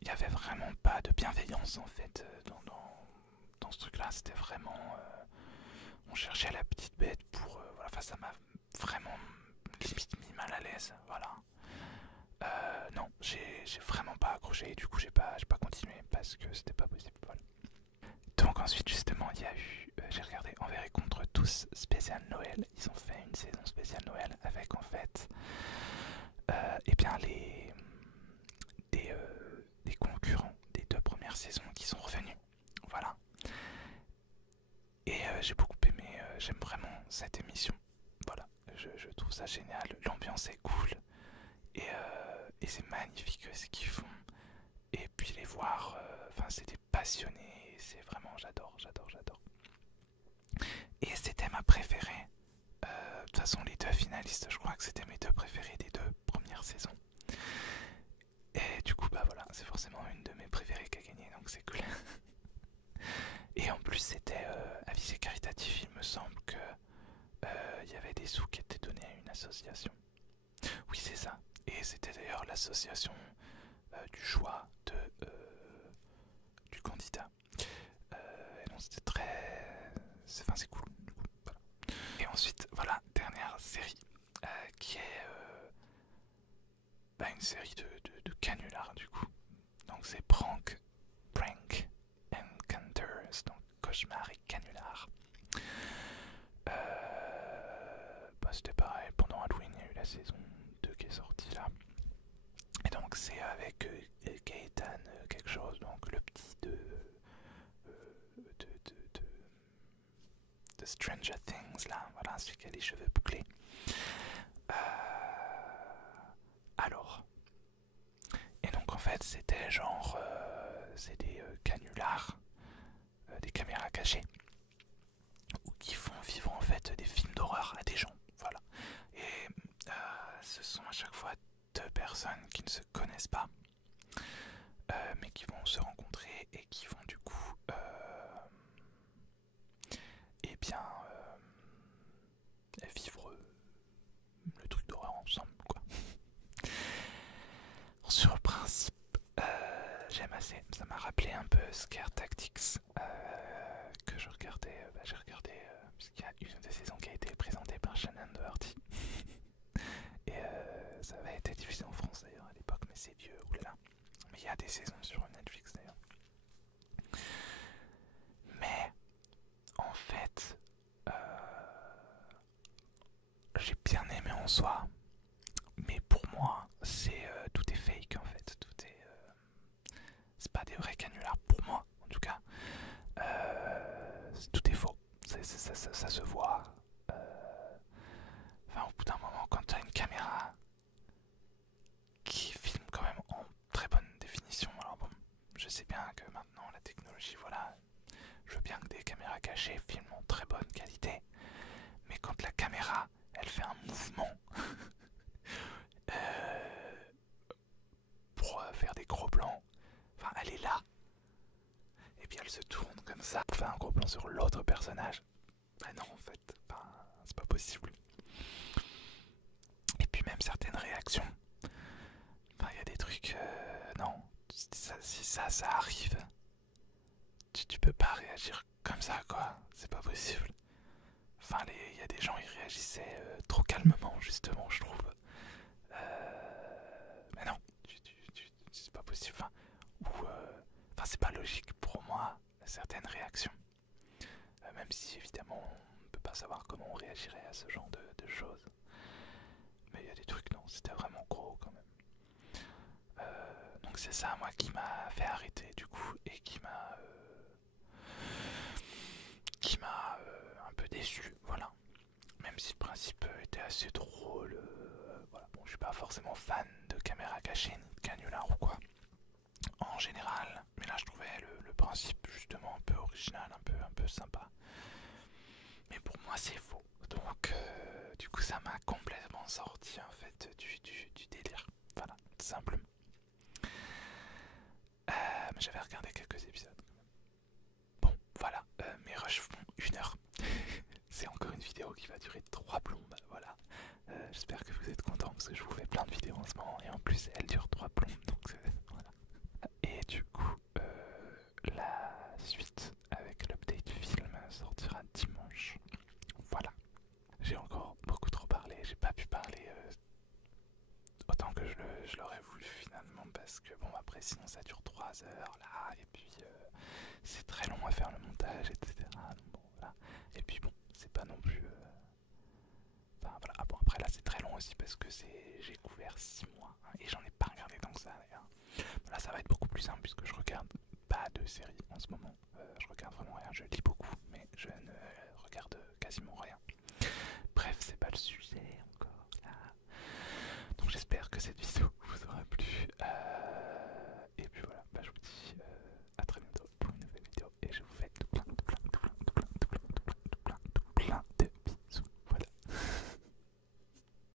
Il n'y avait vraiment pas de bienveillance en fait dans ce truc là. C'était vraiment. On cherchait la petite bête pour... voilà, enfin ça m'a vraiment limite mis mal à l'aise, voilà. Non, j'ai vraiment pas accroché et du coup j'ai pas continué parce que c'était pas possible, voilà. Donc ensuite justement il y a eu, j'ai regardé Envers et contre tous spécial Noël. Ils ont fait une saison spéciale Noël avec en fait et bien des concurrents des 2 premières saisons qui sont revenus, voilà. Et j'ai beaucoup aimé, j'aime vraiment cette émission. Voilà, je trouve ça génial. magnifique ce qu'ils font. Et puis les voir, enfin c'est des passionnés, c'est vraiment, j'adore. Et c'était ma préférée. De toute façon, les deux finalistes, je crois que c'était mes deux préférés des deux premières saisons. Et du coup, bah voilà, c'est forcément une de mes préférées qui a gagné, donc c'est cool. Et en plus, c'était à visée caritative, il me semble que il y avait des sous qui étaient donnés à une association. Oui, c'est ça. Et c'était d'ailleurs l'association du choix du candidat. Et donc c'était très... Enfin, c'est cool. Du coup, voilà. Et ensuite, voilà, dernière série qui est une série de canulars du coup. Donc c'est Prank Encounters, donc cauchemar et canular. C'était pareil, pendant Halloween, il y a eu la saison 2 qui est sortie là. Et donc c'est avec Gaëtan quelque chose, donc le petit de Stranger Things là, voilà, celui qui a les cheveux bouclés. Alors, et donc en fait c'était genre, c'est des canulars, des caméras cachées, ou qui font vivre en fait des films d'horreur à des gens, voilà. Et ce sont à chaque fois deux personnes qui ne se connaissent pas, mais qui vont se rencontrer et qui vont du coup, eh bien, vivre le truc d'horreur ensemble, quoi. Sur le principe, j'aime assez. Ça m'a rappelé un peu Scare Tactics que je regardais. J'ai regardé puisqu'il y a une des saisons qui a été présentée par Shannon Doherty. Et ça avait été diffusé en France d'ailleurs à l'époque, mais c'est vieux, oulala. Mais il y a des saisons sur Netflix d'ailleurs. Mais en fait, j'ai bien aimé en soi. Mais pour moi, c'est tout est fake en fait. Tout est, c'est pas des vrais canulars pour moi, en tout cas. Tout est faux. Ça se voit. Enfin, au bout d'un moment, quand tu as une caméra qui filme quand même en très bonne définition, alors bon, je sais bien que maintenant la technologie, voilà, je veux bien que des caméras cachées filment en très bonne qualité, mais quand la caméra, elle fait un mouvement pour faire des gros plans, enfin, elle est là, et puis elle se tourne comme ça pour faire un gros plan sur l'autre personnage. Bah non, en fait, enfin, c'est pas possible. Et puis même certaines réactions, enfin, il y a des trucs, non, si ça arrive, tu peux pas réagir comme ça, quoi, c'est pas possible. Enfin, il y a des gens, ils réagissaient trop calmement, justement, je trouve. Mais non, c'est pas possible. Enfin, c'est pas logique pour moi, certaines réactions. Même si, évidemment, on ne peut pas savoir comment on réagirait à ce genre de choses. Mais il y a des trucs, non, c'était vraiment gros quand même. Donc c'est ça, moi, qui m'a fait arrêter, du coup, et qui m'a un peu déçu, voilà. Même si le principe était assez drôle, voilà. Bon, je suis pas forcément fan de caméra cachée ni de canular ou quoi, en général, mais là je trouvais le principe justement un peu original, un peu sympa. Mais pour moi c'est faux, donc du coup ça m'a complètement sorti en fait du délire, voilà, tout simplement. Mais j'avais regardé quelques épisodes quand même. Bon, voilà, mes rushs font 1 heure. C'est encore une vidéo qui va durer 3 plombes, voilà. J'espère que vous êtes contents parce que je vous fais plein de vidéos en ce moment et en plus elle dure 3 plombes, donc voilà. Et du coup, la suite avec l'update film sortira dimanche. Voilà. J'ai encore beaucoup trop parlé, j'ai pas pu parler autant que je l'aurais voulu finalement parce que bon après sinon ça dure 3 heures là et puis c'est très long à faire le montage etc. Donc, bon voilà. Et puis bon c'est pas non plus enfin voilà. Ah, bon après là c'est très long aussi parce que j'ai couvert 6 mois hein, et j'en ai pas regardé tant que ça d'ailleurs. Là ça va être beaucoup plus simple puisque je regarde pas de séries en ce moment. Je regarde vraiment rien, je lis beaucoup mais je ne regarde quasiment rien. Bref, c'est pas le sujet.